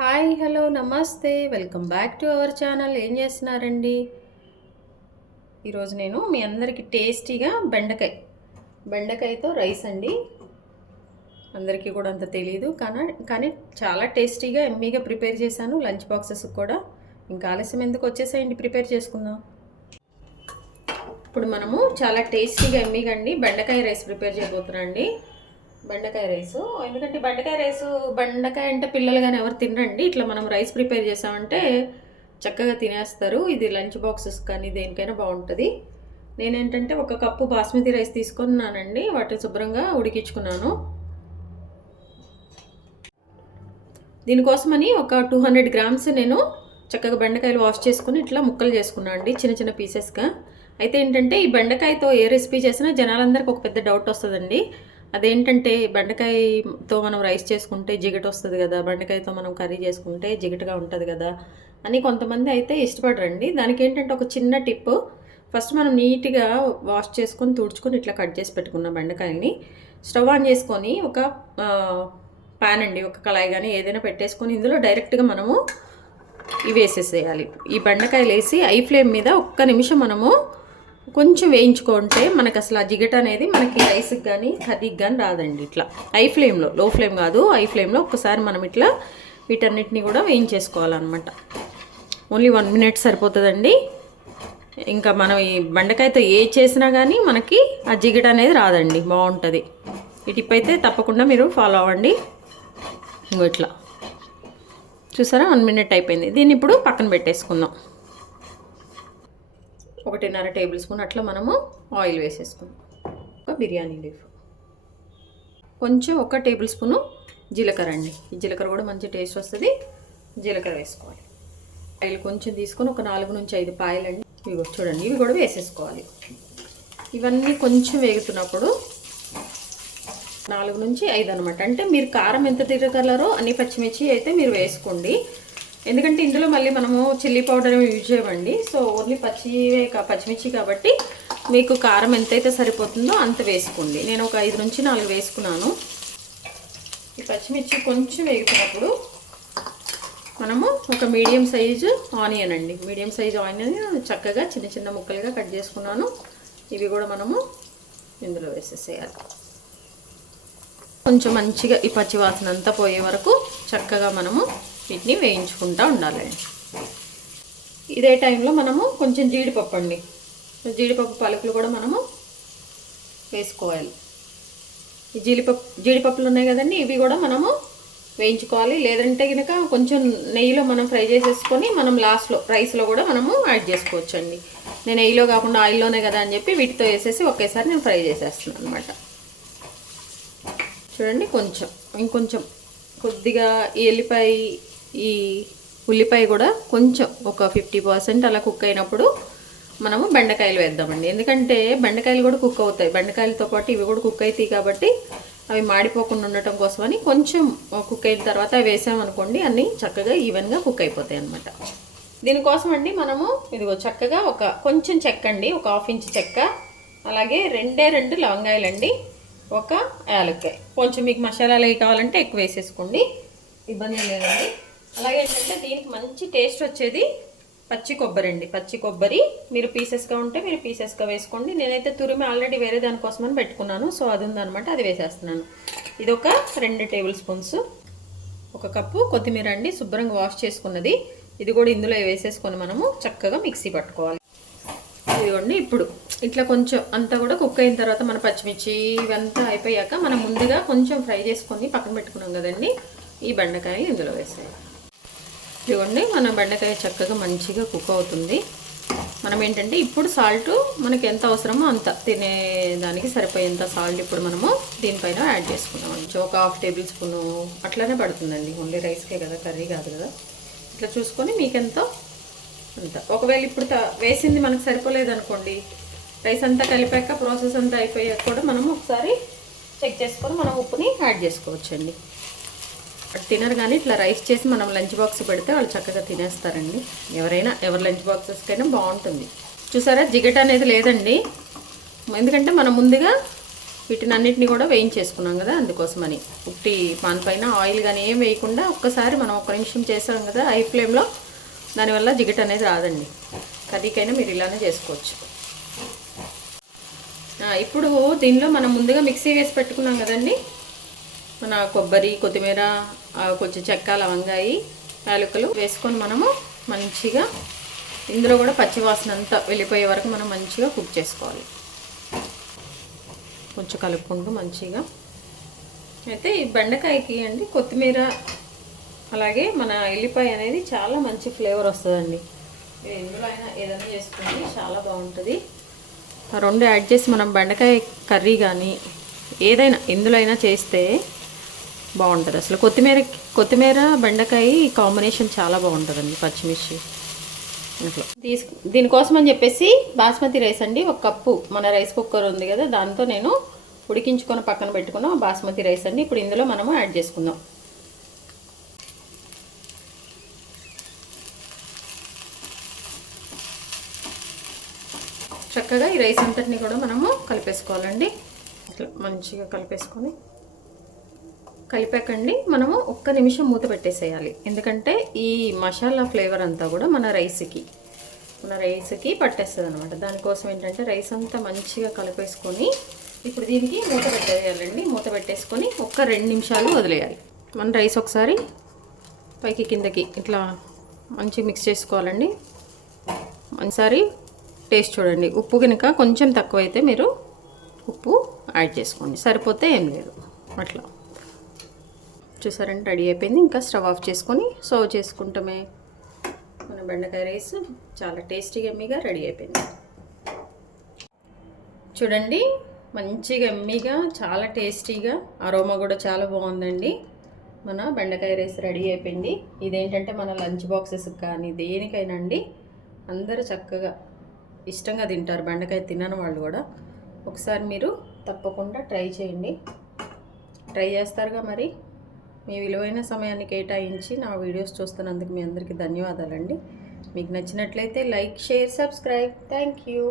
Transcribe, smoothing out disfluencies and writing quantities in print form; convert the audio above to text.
Hi hello నమస్తే welcome back to our channel. ఏం చేస్తున్నారండి? ఈరోజు నేను మీ అందరికీ టేస్టీగా బెండకాయతో రైస్ అండి. అందరికీ కూడా అంత తెలియదు కానీ చాలా టేస్టీగా ఎమ్మీగా ప్రిపేర్ చేశాను. లంచ్ బాక్సెస్ కూడా. ఇంకా ఆలస్యం ఎందుకు, వచ్చేసేయండి ప్రిపేర్ చేసుకుందాం. ఇప్పుడు మనము చాలా టేస్టీగా ఎమ్మీగా అండి బెండకాయ రైస్ ప్రిపేర్ చేయబోతున్నాం అండి. బెండకాయ రైసు, ఎందుకంటే బెండకాయ అంటే పిల్లలు కానీ ఎవరు తినరండి. ఇట్లా మనం రైస్ ప్రిపేర్ చేసామంటే చక్కగా తినేస్తారు. ఇది లంచ్ బాక్సెస్ కానీ దేనికైనా బాగుంటుంది. నేనేంటంటే 1 కప్పు బాస్మతి రైస్ తీసుకున్నానండి. వాటిని శుభ్రంగా ఉడికించుకున్నాను. దీనికోసమని ఒక 200 గ్రామ్స్ నేను చక్కగా బెండకాయలు వాష్ చేసుకుని ఇట్లా ముక్కలు చేసుకున్నాను అండి, చిన్న చిన్న పీసెస్గా. అయితే ఏంటంటే ఈ బెండకాయతో ఏ రెసిపీ చేసినా జనాలందరికీ ఒక పెద్ద డౌట్ వస్తుందండి. అదేంటంటే బెండకాయతో మనం రైస్ చేసుకుంటే జిగట వస్తుంది కదా, బెండకాయతో మనం కర్రీ చేసుకుంటే జిగటగా ఉంటుంది కదా అని కొంతమంది అయితే ఇష్టపడరండి. దానికి ఏంటంటే ఒక చిన్న టిప్. ఫస్ట్ మనం నీట్గా వాష్ చేసుకొని తుడుచుకొని ఇట్లా కట్ చేసి పెట్టుకున్న బెండకాయల్ని స్టవ్ ఆన్ చేసుకొని ఒక ప్యాన్ అండి, ఒక కళాయి కానీ ఏదైనా పెట్టేసుకొని ఇందులో డైరెక్ట్గా మనము ఇవి వేసేసేయాలి. ఈ బెండకాయలు వేసి ఐ ఫ్లేమ్ మీద 1 నిమిషం మనము కొంచెం వేయించుకుంటే మనకు అసలు ఆ జిగట అనేది మనకి రైస్కి కానీ కర్రీకి కానీ రాదండి. ఇట్లా ఐ ఫ్లేమ్లో, లో ఫ్లేమ్ కాదు, ఐ ఫ్లేమ్లో ఒక్కసారి మనం ఇట్లా వీటన్నిటిని కూడా వేయించేసుకోవాలన్నమాట. ఓన్లీ 1 మినిట్ సరిపోతుందండి. ఇంకా మనం ఈ బెండకాయతో ఏ చేసినా కానీ మనకి ఆ జిగట అనేది రాదండి, బాగుంటుంది. ఈ టిప్ అయితే తప్పకుండా మీరు ఫాలో అవ్వండి. ఇంకో ఇట్లా చూసారా, 1 మినిట్ అయిపోయింది. దీన్ని ఇప్పుడు పక్కన పెట్టేసుకుందాం. 1.5 టేబుల్ స్పూన్ అట్లా మనము ఆయిల్ వేసేసుకుందాం. ఒక బిర్యానీ లీఫ్, కొంచెం 1 టేబుల్ స్పూను జీలకర్ర అండి. ఈ జీలకర్ర కూడా మంచి టేస్ట్ వస్తుంది. జీలకర్ర వేసుకోవాలి. ఆయిల్ కొంచెం తీసుకొని ఒక 4 నుంచి 5 పాయలండి. ఇవి చూడండి, ఇవి కూడా వేసేసుకోవాలి. ఇవన్నీ కొంచెం వేగుతున్నప్పుడు 4 నుంచి 5 అనమాట. అంటే మీరు కారం ఎంత తిరగలరో అన్ని పచ్చిమిర్చి అయితే మీరు వేసుకోండి. ఎందుకంటే ఇందులో మళ్ళీ మనము చిల్లీ పౌడర్ యూజ్ చేయమండి. సో ఓన్లీ పచ్చిమిర్చి కాబట్టి మీకు కారం ఎంతైతే సరిపోతుందో అంత వేసుకోండి. నేను ఒక 5 నుంచి 4 వేసుకున్నాను. ఈ పచ్చిమిర్చి కొంచెం వేగుతున్నప్పుడు మనము ఒక మీడియం సైజు ఆనియన్ అండి, మీడియం సైజు ఆనియన్ చక్కగా చిన్న చిన్న ముక్కలుగా కట్ చేసుకున్నాను. ఇవి కూడా మనము ఇందులో వేసేసేయాలి. కొంచెం మంచిగా ఈ పచ్చి వాసన అంతా పోయే వరకు చక్కగా మనము వీటిని వేయించుకుంటూ ఉండాలండి. ఇదే టైంలో మనము కొంచెం జీడిపప్పు అండి, జీడిపప్పు పలుకులు కూడా మనము వేసుకోవాలి. ఈ జీడిపప్పులు ఉన్నాయి కదండి, ఇవి కూడా మనము వేయించుకోవాలి. లేదంటే కనుక కొంచెం నెయ్యిలో మనం ఫ్రై చేసేసుకొని మనం లాస్ట్లో రైస్లో కూడా మనము యాడ్ చేసుకోవచ్చండి. నేను నెయ్యిలో కాకుండా ఆయిల్లోనే కదా అని చెప్పి వీటితో వేసేసి ఒకేసారి నేను ఫ్రై చేసేస్తున్నాను అనమాట. చూడండి, ఇంకొంచెం కొద్దిగా ఈ ఉల్లిపాయ కూడా కొంచెం ఒక 50% అలా కుక్ అయినప్పుడు మనము బెండకాయలు వేద్దామండి. ఎందుకంటే బెండకాయలు కూడా కుక్ అవుతాయి, బెండకాయలతో పాటు ఇవి కూడా కుక్ అవుతాయి కాబట్టి అవి మాడిపోకుండా ఉండటం కోసమని కొంచెం కుక్ అయిన తర్వాత అవి వేసామనుకోండి అన్నీ చక్కగా ఈవెన్గా కుక్ అయిపోతాయి అన్నమాట. దీనికోసం అండి మనము ఇదిగో చక్కగా కొంచెం చెక్క అండి, ఒక 1/2 ఇంచ్ చెక్క, అలాగే 2 లవంగాయలండి, ఒక యాలక్కాయ. కొంచెం మీకు మసాలాలు అవి కావాలంటే ఎక్కువ వేసేసుకోండి, ఇబ్బంది లేదండి. అలాగే ఏంటంటే దీనికి మంచి టేస్ట్ వచ్చేది పచ్చి కొబ్బరి అండి. పచ్చి కొబ్బరి మీరు పీసెస్గా ఉంటే మీరు పీసెస్గా వేసుకోండి. నేనైతే తురిమి ఆల్రెడీ వేరే దానికోసమని పెట్టుకున్నాను, సో అది ఉందనమాట, అది వేసేస్తున్నాను. ఇది ఒక 2 టేబుల్ స్పూన్స్. 1 కప్పు కొత్తిమీర అండి, శుభ్రంగా వాష్ చేసుకున్నది. ఇది కూడా ఇందులో వేసేసుకొని మనము చక్కగా మిక్సీ పట్టుకోవాలి. ఇదిగోండి, ఇప్పుడు ఇట్లా కొంచెం అంతా కూడా కుక్ అయిన తర్వాత మన పచ్చిమిర్చి ఇవంతా అయిపోయాక మనం ముందుగా కొంచెం ఫ్రై చేసుకొని పక్కన పెట్టుకున్నాం కదండి, ఈ బెండకాయ ఇందులో వేసేయాలి. ఇదిగోండి, మన బెండకాయ చక్కగా మంచిగా కుక్ అవుతుంది. మనం ఏంటంటే ఇప్పుడు సాల్ట్ మనకి ఎంత అవసరమో అంత తినేదానికి సరిపోయేంత సాల్ట్ ఇప్పుడు మనము దీనిపైన యాడ్ చేసుకున్నాం. ఒక 1/2 టేబుల్ స్పూను అట్లానే పడుతుందండి, ఓన్లీ రైస్కే కదా, కర్రీ కాదు కదా. ఇట్లా చూసుకొని మీకెంతో అంత. ఒకవేళ ఇప్పుడు వేసింది మనకు సరిపోలేదు అనుకోండి, రైస్ అంతా కలిపాక ప్రాసెస్ అంతా అయిపోయాక కూడా మనము ఒకసారి చెక్ చేసుకొని మనం ఉప్పుని యాడ్ చేసుకోవచ్చండి. తినరు కానీ ఇట్లా రైస్ చేసి మనం లంచ్ బాక్స్ పెడితే వాళ్ళు చక్కగా తినేస్తారండి. ఎవరి లంచ్ బాక్సెస్కైనా బాగుంటుంది. చూసారా, జిగట అనేది లేదండి, ఎందుకంటే మనం ముందుగా వీటిని అన్నిటిని కూడా వేయించేసుకున్నాం కదా, అందుకోసమని. ఉట్టి పాన్ పైన ఆయిల్ కానీ ఏం వేయకుండా ఒక్కసారి మనం 1 నిమిషం చేసాం కదా హై ఫ్లేమ్లో, దానివల్ల జిగట అనేది రాదండి. కర్రీకైనా మీరు ఇలానే చేసుకోవచ్చు. ఇప్పుడు దీనిలో మనం ముందుగా మిక్సీ వేసి పెట్టుకున్నాం కదండి, మన కొబ్బరి, కొత్తిమీర, కొంచెం చెక్క, లవంగాయి, యాలకులు వేసుకొని మనము మంచిగా ఇందులో కూడా పచ్చివాసన అంతా వెళ్ళిపోయే వరకు మనం మంచిగా కుక్ చేసుకోవాలి. కొంచెం కలుపుకుంటూ మంచిగా. అయితే ఈ బెండకాయకి అండి కొత్తిమీర అలాగే మన ఎల్లిపాయ అనేది చాలా మంచి ఫ్లేవర్ వస్తుందండి. ఎందులో అయినా ఏదైనా చేసుకోండి, చాలా బాగుంటుంది. ఆ 2 యాడ్ చేసి మనం బెండకాయ కర్రీ కానీ ఏదైనా ఎందులో అయినా చేస్తే బాగుంటుంది. అసలు కొత్తిమీర బెండకాయ కాంబినేషన్ చాలా బాగుంటుందండి, పచ్చిమిర్చి అట్లా దీనికోసం అని చెప్పేసి బాస్మతి రైస్ అండి 1 కప్పు, మన రైస్ కుక్కర్ ఉంది కదా దాంతో నేను ఉడికించుకొని పక్కన పెట్టుకున్నాం బాస్మతి రైస్ అండి. ఇప్పుడు ఇందులో మనము యాడ్ చేసుకుందాం. చక్కగా ఈ రైస్ అంతటిని కూడా మనము కలిపేసుకోవాలండి. ఇట్లా మంచిగా కలిపాకండి మనము 1 నిమిషం మూత పెట్టేసేయాలి. ఎందుకంటే ఈ మసాలా ఫ్లేవర్ అంతా కూడా మన రైస్కి పట్టేస్తుంది అనమాట. దానికోసం ఏంటంటే రైస్ అంతా మంచిగా కలిపేసుకొని ఇప్పుడు దీనికి మూత పెట్టేయాలండి. మూత పెట్టేసుకొని 2 నిమిషాలు వదిలేయాలి. మన రైస్ ఒకసారి పైకి కిందకి ఇట్లా మంచిగా మిక్స్ చేసుకోవాలండి. ఒకసారి టేస్ట్ చూడండి. ఉప్పు కనుక కొంచెం తక్కువైతే మీరు ఉప్పు యాడ్ చేసుకోండి, సరిపోతే ఏం లేదు. అట్లా చూసారంటే రెడీ అయిపోయింది. ఇంకా స్టవ్ ఆఫ్ చేసుకొని సర్వ్ చేసుకుంటామే. మన బెండకాయ రైస్ చాలా టేస్టీగా ఎమ్మీగా రెడీ అయిపోయింది. చూడండి, మంచిగా ఎమ్మీగా చాలా టేస్టీగా, అరోమా కూడా చాలా బాగుందండి. మన బెండకాయ రైస్ రెడీ అయిపోయింది. ఇదేంటంటే మన లంచ్ బాక్సెస్కి కానీ దేనికైనా అండి అందరూ చక్కగా ఇష్టంగా తింటారు. బెండకాయ తినని వాళ్ళు కూడా ఒకసారి మీరు తప్పకుండా ట్రై చేయండి. ట్రై చేస్తారుగా మరి. మీ విలువైన సమయాన్ని కేటాయించి నా వీడియోస్ చూస్తున్నందుకు మీ అందరికీ ధన్యవాదాలండి. మీకు నచ్చినట్లయితే like, share, subscribe. Thank you.